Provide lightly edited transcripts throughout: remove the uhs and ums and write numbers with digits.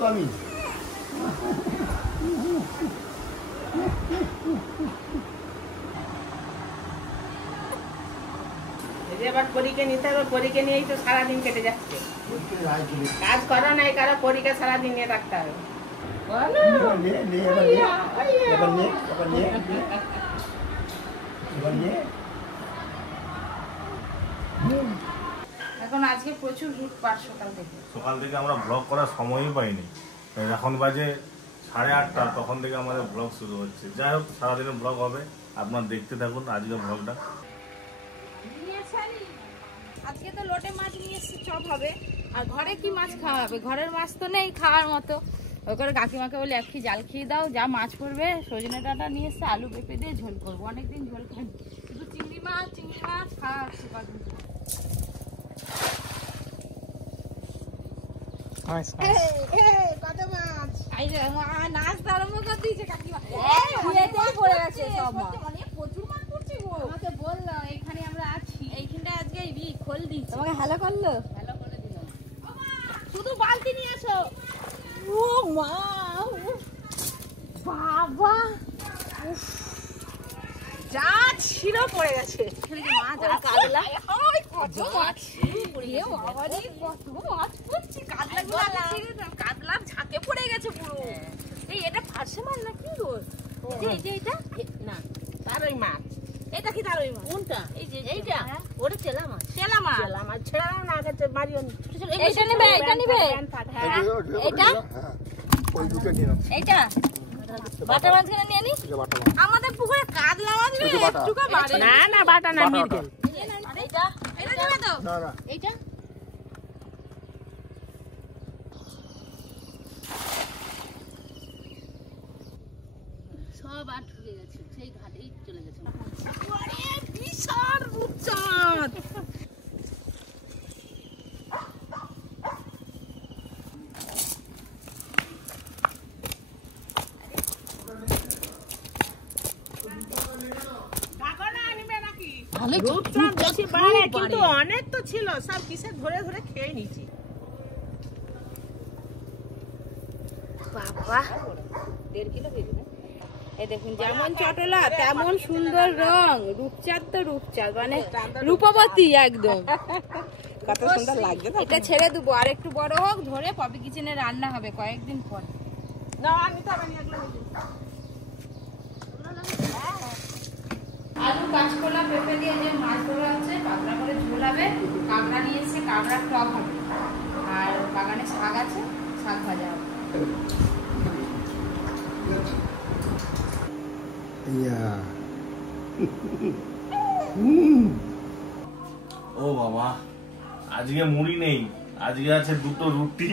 তো আমি এবার পরীক্ষা নিতে হবে, পরীক্ষা নিয়েই তো সারাদিন কেটে যাচ্ছে। কাজ করো নাই কারো, পরীক্ষা সারাদিন নিয়ে রাখতে হবে। এখন আজকে প্রচুর লুটপাট সকাল থেকে আমরা ব্লগ করার সময়ই পাইনি। এখন বাজে 8:30, তখন থেকে আমাদের ব্লগ শুরু হচ্ছে। যাই হোক, সারাদিনের ব্লগ হবে, আপনারা দেখতে থাকুন আজকের ব্লগটা। আজকে তো লোটে মাছ নিয়ে এসেছি, চপ হবে। আর ঘরে কি মাছ খাওয়া হবে? ঘরের মাছ তো নেই খাওয়ার মতো। ওই করে কাকিমাকে বলে একটি জাল খেয়ে দাও, যা মাছ পড়বে। সজনে ডাঁটা নিয়ে এসে আলু পেঁপে দিয়ে ঝোল করবো। অনেকদিন ঝোল খাইনি, শুধু চিংড়ি মাছ খাওয়া হচ্ছে কদিন। কত মাছ নাচ আরম্ভ করে দিয়েছে কাকিমা। পড়ে গেছে সব মাছ, প্রচুর মাছ পড়ছে গো। আমাকে বললো এইখানে আমরা আছি, এইখানটা আজকে খোল দিচ্ছি। তোমাকে হ্যালো করলো, হ্যালো করে দিল। শুধু বালতি নিয়ে আসো। ও মা, বাবা যা ছিল পড়ে গেছে। কাতলা কত মাছ, কাতলার ঝাঁকে পড়ে গেছে পুরো। এই এটা ফার্সে মাছ না কি গো? এটা না তারই মাছ। এটা কি তারই মাছ? কোনটা? এই যে এইটা, ওটা চেলা মাছ। চেলা মাছ, চেলা মাছ ছেড়া না আগে মারি। ছোট ছোট এইটা নেবে, এটা নেবে। এটা ওই দুটো নিয়ে নাও। এইটা বাটা মাছ কেন নিয়ে নি? আমাদের পুকুরে কাতলা মাছ নেই, একটুকু বাড়ে না। না বাটা না, মিরগেল। এইটা এটা নেবে তো? না না, এইটা সব আর ঢুকে গেছে, সেই ঘাটেই চলে গেছে। আরে বিশাল রূপচাঁদ। কিন্তু অনেক তো ছিল, সব কিসে ধরে ধরে খেয়ে নিচ্ছি। বাবা 1.5 কিলো বেরিয়ে। এই দেখুন, যেমন চটলা তেমন সুন্দর রং। রূপচাঁদ তো রূপচাঁদ, মানে রূপবতী একদম। কত সুন্দর লাগছে। এটা ছেড়ে দেবো, আর একটু বড় হোক, ধরে পপি কিচেনে রান্না হবে কয়েকদিন পর। আলু কাঁচকলা পেঁপে দিয়ে যে মাছ ধরা হচ্ছে, পাতলা করে ঝোল হবে। কাঁকড়া নিয়ে এসে কাঁকড়ার টক হবে। আর বাগানে শাক আছে, শাক ভাজা হবে। ও বাবা, আজকে মুড়ি নেই, আজকে আছে দুটো রুটি,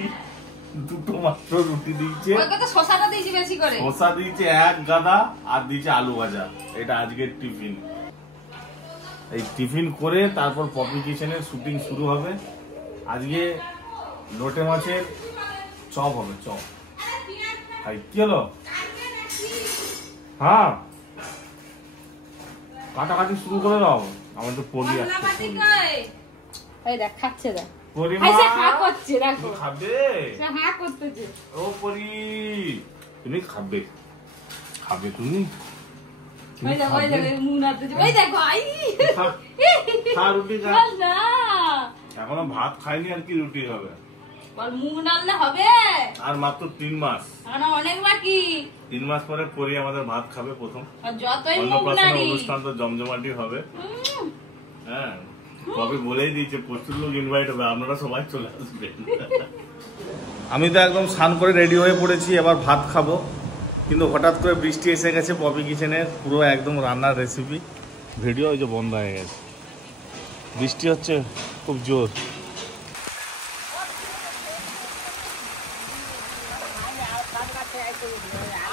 দুটো মাত্র রুটি দিয়েছে। শসাটা দিয়েছি বেশি করে, শসা দিয়েছে এক গাদা, আর দিয়েছে আলু ভাজা। এটা আজকের টিফিন। এই টিফিন করে তারপর পপি কিচেনের শুটিং শুরু হবে। আজকে লোটে মাছের চপ হবে, চপ। কি হলো? হ্যাঁ, কাটাকাটি শুরু করে দাও। আমার তো পরি আসছে। এই দেখ খাচ্ছে, দেখ পরিমা হা করছে, দেখো খাবে, হা করতেছে। ও পরি, তুমি খাবে, খাবে তুমি। ওই দেখো, ওই দেখো মুখ নাড়তেছে, ওই দেখো। আই খা রুটি খা। না এখনো ভাত খাইনি, আর কি রুটি খাবে? বল মুখ নাড়লে হবে। আর মাত্র 3 মাস, অনেক বাকি। 3 মাস পরে পরি আমাদের ভাত খাবে প্রথম। যতই মুখ অন্নপ্রাশন নাড়ি, অনুষ্ঠান তো জমজমাটি হবে। হ্যাঁ, কবে বলেই দিয়েছে প্রচুর লোক ইনভাইট হবে, আপনারা সবাই চলে আসবেন। আমি তো একদম স্নান করে রেডি হয়ে পড়েছি, এবার ভাত খাবো। কিন্তু হঠাৎ করে বৃষ্টি এসে গেছে পপি কিচেনের, পুরো একদম রান্নার রেসিপি। ভিডিও ওই যে বন্ধ হয়ে গেছে, বৃষ্টি হচ্ছে খুব জোর।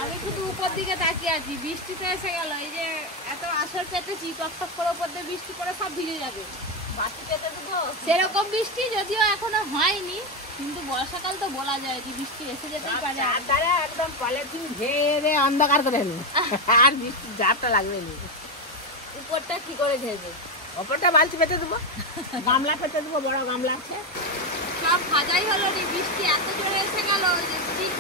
আমি শুধু উপর দিকে তাকিয়ে আছি, বৃষ্টি তো এসে গেল। এই যে এত আসর পেতেছি, টকটক করে উপর দিয়ে বৃষ্টি পরে সব ভিজে যাবে। সেরকম বৃষ্টি যদিও এখনো হয়নি, কিন্তু বর্ষাকাল তো বলা যায় যে বৃষ্টি এসে যেতেই পারে। একদম পলিথিন ঘেরে অন্ধকার করে নি, আর বৃষ্টি ঝাপটা লাগবে নি। উপরটা কি করে ঘেরবে? ওপরটা বালতি পেতে দেবো, গামলা পেতে দেবো, বড় গামলা আছে। সব ভাজাই হলো নি, বৃষ্টি এত জোরে এসে গেল যে ঠিক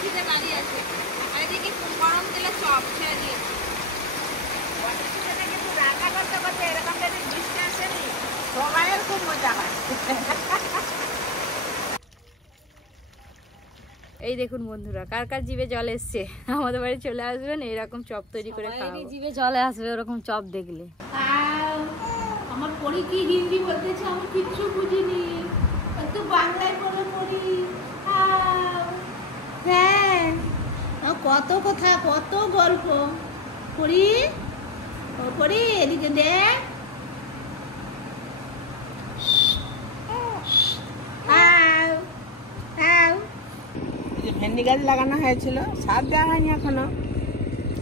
এই দেখুন বন্ধুরা, কার কার জিভে জল এসছে আমাদের বাড়ি চলে আসবেন, এরকম চপ তৈরি করে খাওয়াবো। জিভে জলে আসবে ওরকম চপ দেখলে। আমার পরি কি হিন্দি বলতেছে আমি কিচ্ছু বুঝিনি, একটু বাংলায় বলে পড়ি। হ্যাঁ, কত কথা, কত গল্প। পড়ি ও পড়ি, এদিকে দেখ। ভেন্ডি গাছ লাগানো হয়েছিল, সার দেওয়া হয়নি এখনো।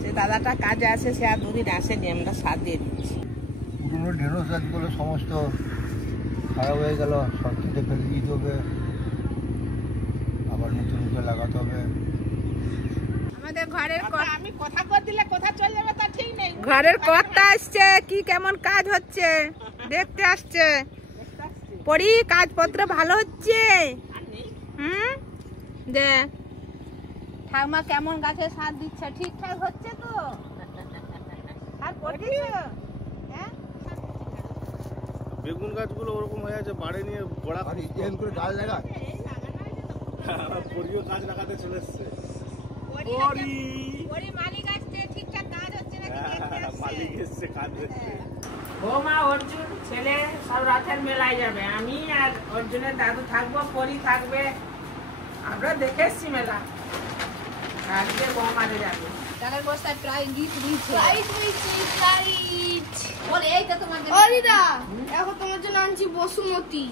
সে দাদাটা কাজে আসে, সে আর দুদিন আসেনি, আমরা সার দিয়ে দিচ্ছি। পুরোনো ঢেঁড়স গাছগুলো সমস্ত খারাপ হয়ে গেল, সব কেটে ফেলে দিতে হবে, আবার নতুন করে লাগাতে হবে। আমাদের ঘরের আমি কথা কর দিলে কথা চলে যাবে তা ঠিক নেই। ঘরের কর্তা আসছে, কি কেমন কাজ হচ্ছে দেখতে আসছে। পড়ি কাজপত্র ভালো হচ্ছে? হুম, দেখ ঠাকুমা কেমন গাছে সার দিচ্ছে, ঠিকঠাক হচ্ছে তো? আর পড়িস? বেগুন গাছগুলো ওরকম হয়ে আছে, বাড়ি নিয়ে গোড়া আর এরকম করে গাছ লাগা, পরিও গাছ লাগাতে চলে এসছে। মালিক আসছে, ঠিকঠাক কাজ হচ্ছে নাকি দেখতে আসছে। মালিক এসছে, কাজ হচ্ছে। বৌমা অর্জুন ছেলে সব রথের মেলায় যাবে, আমি আর অর্জুনের দাদু থাকবো, পরি থাকবে। আমরা দেখে এসছি মেলা, আজকে বৌমারে যাবে। চালের বস্তায় প্রায় গিট দিচ্ছে। ওর এইটা তোমাদের দিদা, এখন তোমার জন্য আনছি বসুমতি।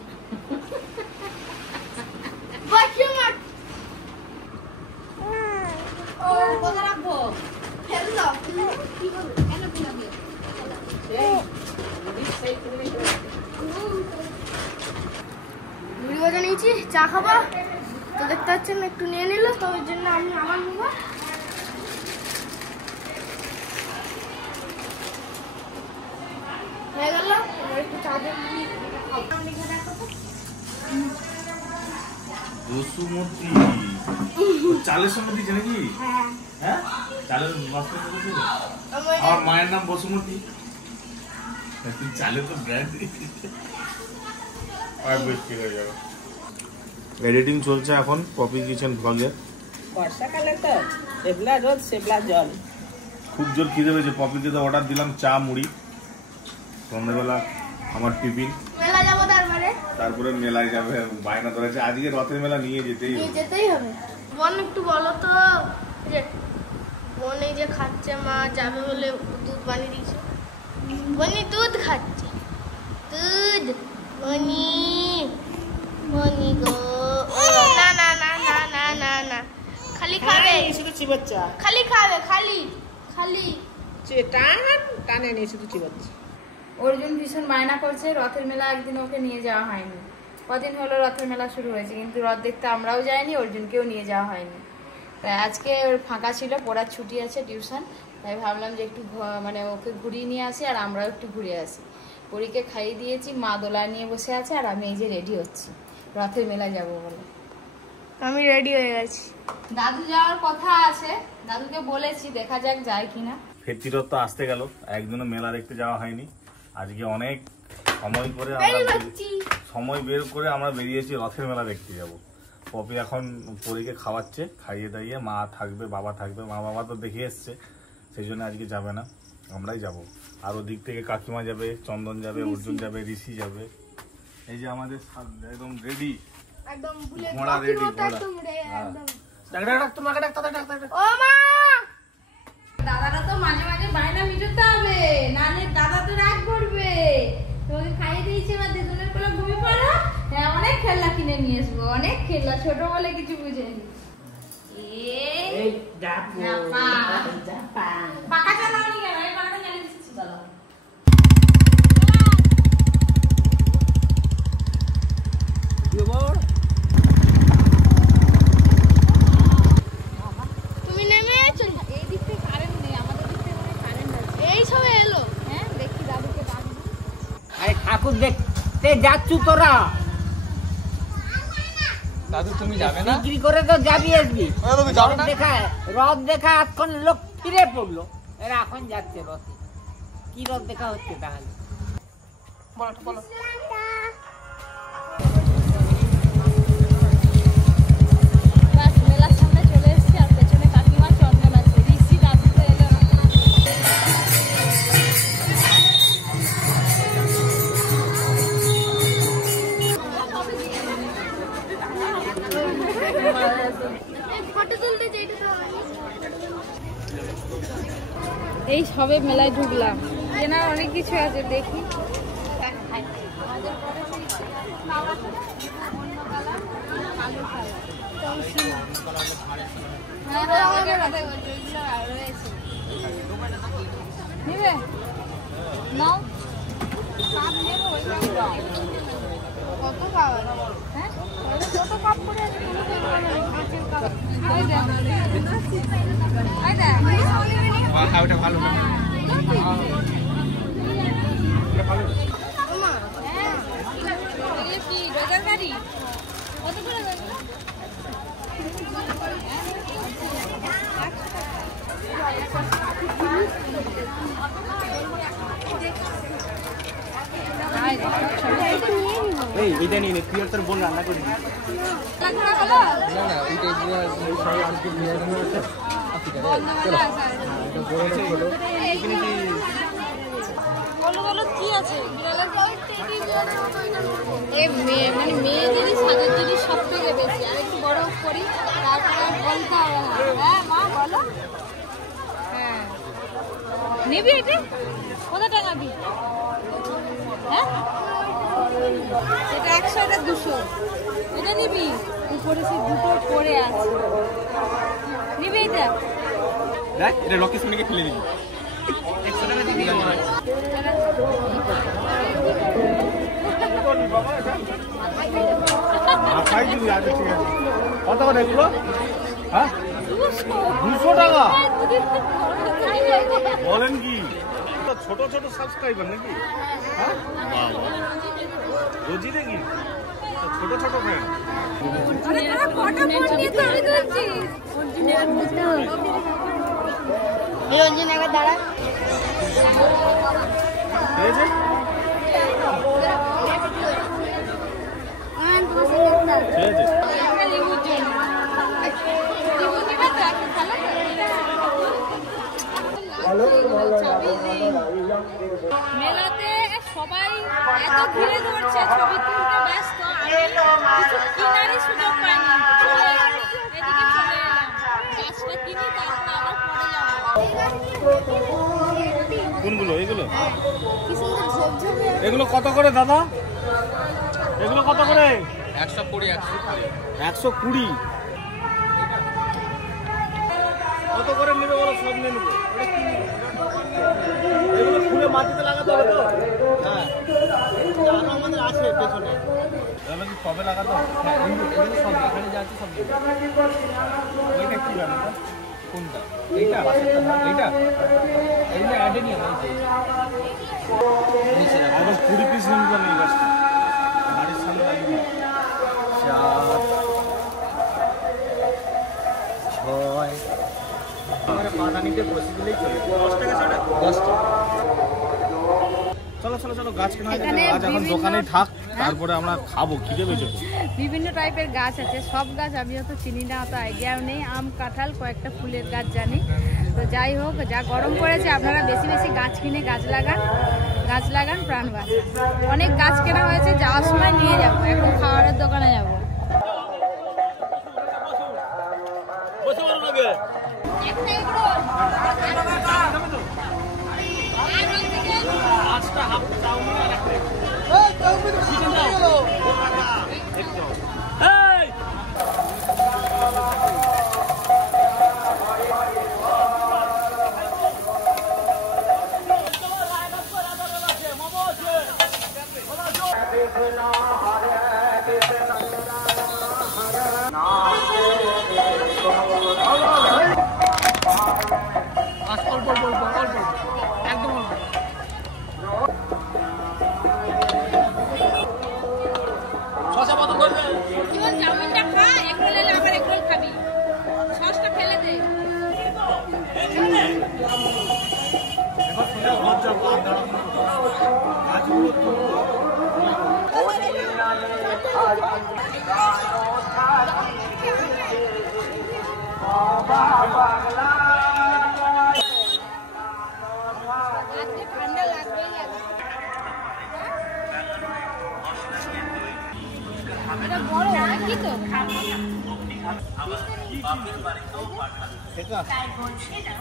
কোথায় রাখবো? মুড়ি ভাজা নিয়েছি, চা খাবা তো দেখতে পাচ্ছেন, একটু নিয়ে নিল তো ওই জন্য আমি আমার নেবো। হয়ে গেল, একটু চা দিয়ে বসুমতি চালের সঙ্গে দিচ্ছে নাকি? হ্যাঁ, চালের মশলা দিচ্ছে। আমার মায়ের নাম বসুমতি, চালে তো ব্র্যান্ড। আর বেশি হয়ে যাবে। এডিটিং চলছে এখন পপি কিচেন ব্লগে। বর্ষাকালে তো এবলা রোদ সেবলা জল। খুব জোর খিদে পেয়েছে। পপিকে তো অর্ডার দিলাম চা মুড়ি, সন্ধ্যাবেলা আমার টিফিন। মেলা যাবো তারপরে মেলায় যাবে, বায়না ধরেছে আজকে রথের মেলা নিয়ে যেতেই হবে। বোন একটু বলো তো, বোন এই যে খাচ্ছে, মা যাবে বলে দুধ বানিয়ে দিয়েছে। বনি দুধ খাচ্ছে, দুধ। বনি বনি গো, না না না না না না না, খালি খাবে, শুধু চিবাচ্চা, খালি খাবে, খালি খালি টানে নেই, শুধু চিবাচ্চা। অর্জুন ভীষণ বায়না করছে, রথের মেলা একদিন ওকে নিয়ে যাওয়া হয়নি। কদিন হলো রথের মেলা শুরু হয়েছে, কিন্তু রথ দেখতে আমরাও যাইনি, অর্জুনকেও নিয়ে যাওয়া হয়নি। তাই আজকে ওর ফাঁকা ছিল, পড়ার ছুটি আছে, টিউশন, তাই ভাবলাম যে একটু মানে ওকে ঘুরিয়ে নিয়ে আসি আর আমরাও একটু ঘুরে আসি। পরীকে খাইয়ে দিয়েছি, মা দোলা নিয়ে বসে আছে আর আমি এই যে রেডি হচ্ছি রথের মেলা যাব বলে। আমি রেডি হয়ে গেছি। দাদু যাওয়ার কথা আছে, দাদুকে বলেছি, দেখা যাক যায় কিনা। ফেরতি রথ তো আসতে গেল, একদিনও মেলা দেখতে যাওয়া হয়নি। আজকে অনেক সময় বের করে আমরা বেরিয়েছি রথের মেলা দেখতে যাব। পপি এখন পরীকে খাওয়াচ্ছে, খাইয়ে দাইয়ে মা থাকবে, বাবা থাকবে। মা বাবা তো দেখে এসছে, সেই জন্য আজকে যাবে না, আমরাই যাব। আর ওদিক থেকে কাকিমা যাবে, চন্দন যাবে, অর্জুন যাবে, ঋষি যাবে। এই যে আমাদের একদম রেডি, ঘোড়া রেডি, দাদারা তো মাঝে মাঝে বায়না মিটাতে হবে, নালে দাদা তো রাগ করবে। তোমাকে খাইয়ে দিয়েছি, এবার দুজনের কোলে ঘুমিয়ে পড়ো। হ্যাঁ, অনেক খেলনা কিনে নিয়ে আসবো, অনেক খেলনা, ছোট বলে কিছু বুঝেনি। পাকা চালাও নি কেন? এই পাকাটা চালিয়ে দিচ্ছি, চালাও। তুমি নেমে চলো। এই দিক থেকে কারেন্ট নেই, আমাদের দিক থেকে কারেন্ট আছে। এই সব এলো। হ্যাঁ, দেখি দাদুকে ডাকবো। আরে ঠাকুর দেখতে যাচ্ছু তোরা? দাদু তুমি যাবে না? বিক্রি করে তো যাবি আসবি। তুমি যাবে না? রথ দেখা এখন লোক ফিরে পড়লো, এরা এখন যাচ্ছে রথে। কি রথ দেখা হচ্ছে তাহলে? বলো। এই সবে মেলায় ঢুকলাম, কেনার অনেক কিছু আছে, দেখি। নিবে নাও, কত খাবার? হ্যাঁ, ছোট কাপ করে আছে, কাঁচের কাপ। ওটা ভালো না। কি রোজার গাড়ি কত করে দেবে? এই এটা নিয়ে নে, তুই আর তোর বোন রান্না করে দিবি। না না, ওইটা সবাই আজকে নিয়ে আসবে। কি আছে মানে মেয়েদেরই সাজের জিনিস সব থেকে বেশি। আর একটু বড় করি, তারপরে বলতে হবে। হ্যাঁ মা বলো। হ্যাঁ নিবি এটা কত টাকা দি? হ্যাঁ এটা 100, এটা 200। এটা নিবি? উপরে সে দুটো পরে আছে, নিবি এটা? দেখ এটা রকি শুনেকে ফেলে দিবি। 100 টাকা দিবি আমার। মাথায় দিবি আগে, ঠিক আছে। কত করে এগুলো? হ্যাঁ 200 টাকা? বলেন কি? ছোট ছোট সাবস্ক্রাইবার নাকি? হ্যাঁ বাবা, রোজি নাকি? ছোট ছোট ফ্রেন্ড। আরে তোরা কটা ফোন নিয়ে তো আমি ধরছি। রঞ্জন একবার দাঁড়া। ঠিক আছে। ঠিক আছে। মেলাতে সবাই এত ঘিরে ধরছে, ছবি তুলতে ব্যস্ত, আমি কিছু কেনারই সুযোগ পাইনি। এদিকে চলে এলাম, গাছটা কিনি, তারপর আবার পরে যাবো। কোনগুলো? এগুলো? কি সুন্দর ঝোপঝোপে। এগুলো কত করে দাদা? এগুলো কত করে? 120। 120 কত করে নেবে বলো? সব নিয়ে নেবো। এগুলো খুলে মাটিতে লাগাতে হবে তো? হ্যাঁ আমাদের আছে পেছনে। তাহলে কি কবে লাগাতে হবে? হ্যাঁ এগুলো সব এখানে যা আছে সব দেবে। ওইটা কি জানো? কোনটা? এইটা এইটা এইটা অ্যাডেনিয়াম। এই যে আবার 20 পিস নিয়ে নেই গাছটা বাড়ির সামনে লাগিয়ে। 4 6 মানে পাতা নিতে বসে দিলেই চলে। 10 টাকা সেটা? 10 টাকা। চলো চলো চলো, গাছ কেনা হয়ে গেছে, এখানে গাছ এখন বিভিন্ন- দোকানেই থাক, তারপরে আমরা খাবো, খিদে পেয়েছে খুব। বিভিন্ন টাইপের গাছ আছে, সব গাছ আমি অত চিনি না, অত আইডিয়াও নেই। আম, কাঁঠাল, কয়েকটা ফুলের গাছ জানি। তো যাই হোক, যা গরম পড়েছে, আপনারা বেশি বেশি গাছ কিনে গাছ লাগান, প্রাণ বাঁচান। অনেক গাছ কেনা হয়েছে, যাওয়ার সময় নিয়ে যাবো। এখন খাবারের দোকানে যাবো। চাউমিনটা খা, এগরোল এলে আবার এগরোল খাবি, সসটা ফেলে দে। ঠান্ডা লাগবেই লাগবে। এটা বড় নাকি তো?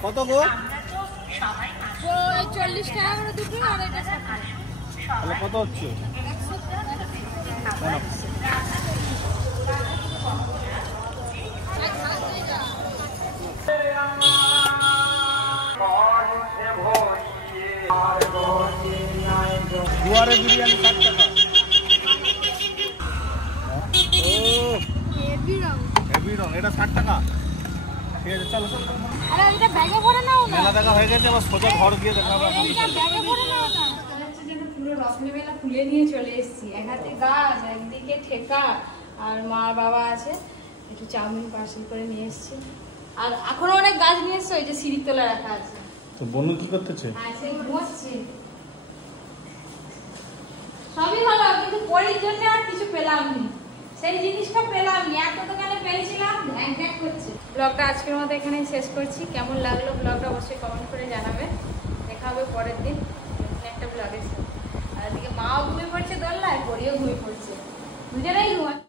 কত গো? 40 টাকা করে দুটো আর এটা তাহলে কত হচ্ছে? দুয়ারে বিরিয়ানি 60 টাকা। হেভি রং, এটা 60 টাকা। ঠিক আছে চলো চলো। আরে এটা ব্যাগে ভরে নাও না। মেলা দেখা হয়ে গেছে, আবার সোজা ঘর গিয়ে দেখা হবে। এটা ব্যাগে ভরে নাও না। পুরো রত্নমেলা খুলে নিয়ে চলে এসেছি। এক হাতে গাছ, একদিকে ঠেকা, আর মা বাবা আছে। একটু চাউমিন পার্সেল করে নিয়ে এসেছি। আর এখনো অনেক গাছ নিয়ে এসছে, ওই যে সিঁড়ির তলা রাখা আছে। তো বনু কি করতেছে? হ্যাঁ, সে ঘুমাচ্ছে। সবই হলো, কিন্তু পরের জন্য আর কিছু পেলাম না। সেই জিনিসটা পেলাম না, এত দোকানে পেয়েছিলাম, এক এক করছে। ব্লগটা আজকের মতো এখানেই শেষ করছি। কেমন লাগলো ব্লগটা অবশ্যই কমেন্ট করে জানাবেন। দেখা হবে পরের দিন একটা ব্লগের সাথে। আর এদিকে মাও ঘুমিয়ে পড়ছে দোলনায়, পরিও ঘুমিয়ে পড়ছে, দুজনেই ঘুমাচ্ছে।